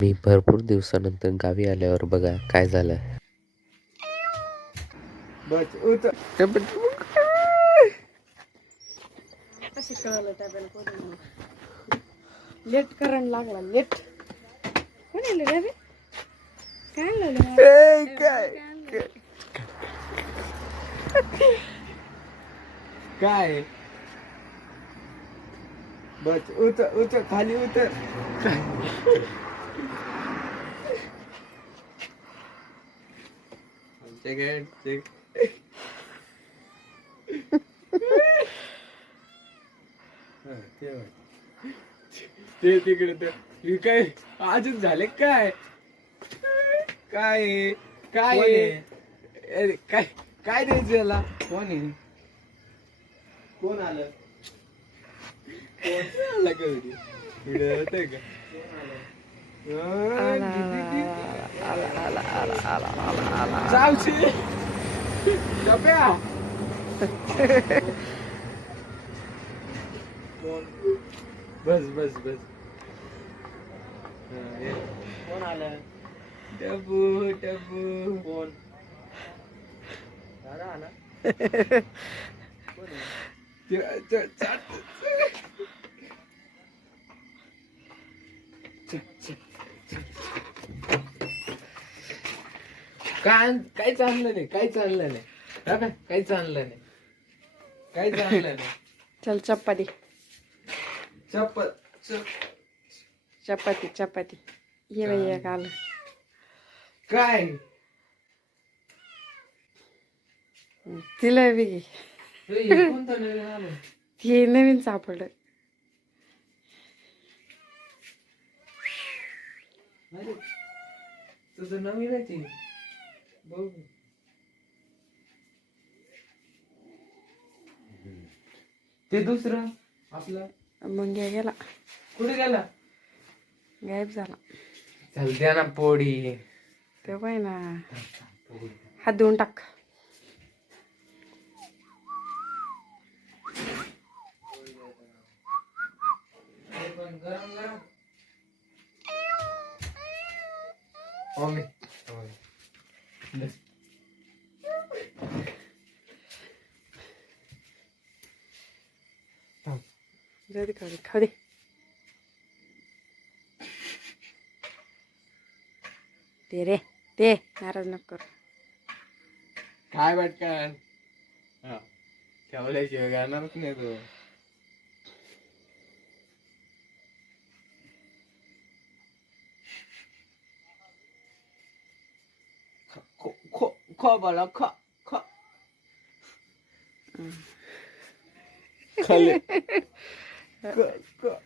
मी भरपूर दिवसानंतर गावी आल्यावर बघा काय झालं. लेट करंट लागला लेट. कोण काय काय? काय? बस उतर उतर खाली उतर काय ते- हा, ते तिकडे तर हे काय? आजच झाले काय? काय? काय? अरे, काय काय द्यायचं याला? कोण आहे कोण आलं? कोण आलं का व्हिडिओ व्हिडिओ होतंय का अं, जाऊची डब्या कोण बस बस बस काय काय चाललं नाही काय चाललं नाही हा काय? काही चाललं नाही काही चाललं नाही चल चपाती. चप्पल चप- चपाती चपाती. ये बाई एक आलं. काय? तिला बी घे. हे कोणतं नवीन आलं? नवीन सापडलं. अरे तुझं नवीनच आहे बघ. ते दुसरं आपलं. मग या गेला कुठे गेला? गायब झाला. चल द्या ना पोडी ते पाय ना. हात धुवून टाक. मम्मी जाऊ दे खाऊ दे खाऊ दे दे रे दे. नाराज नको करू. काय वाटकन ठेवल्याशिवाय गाणारच नाही तू. 靠不了，靠靠，嗯，可，哥哥。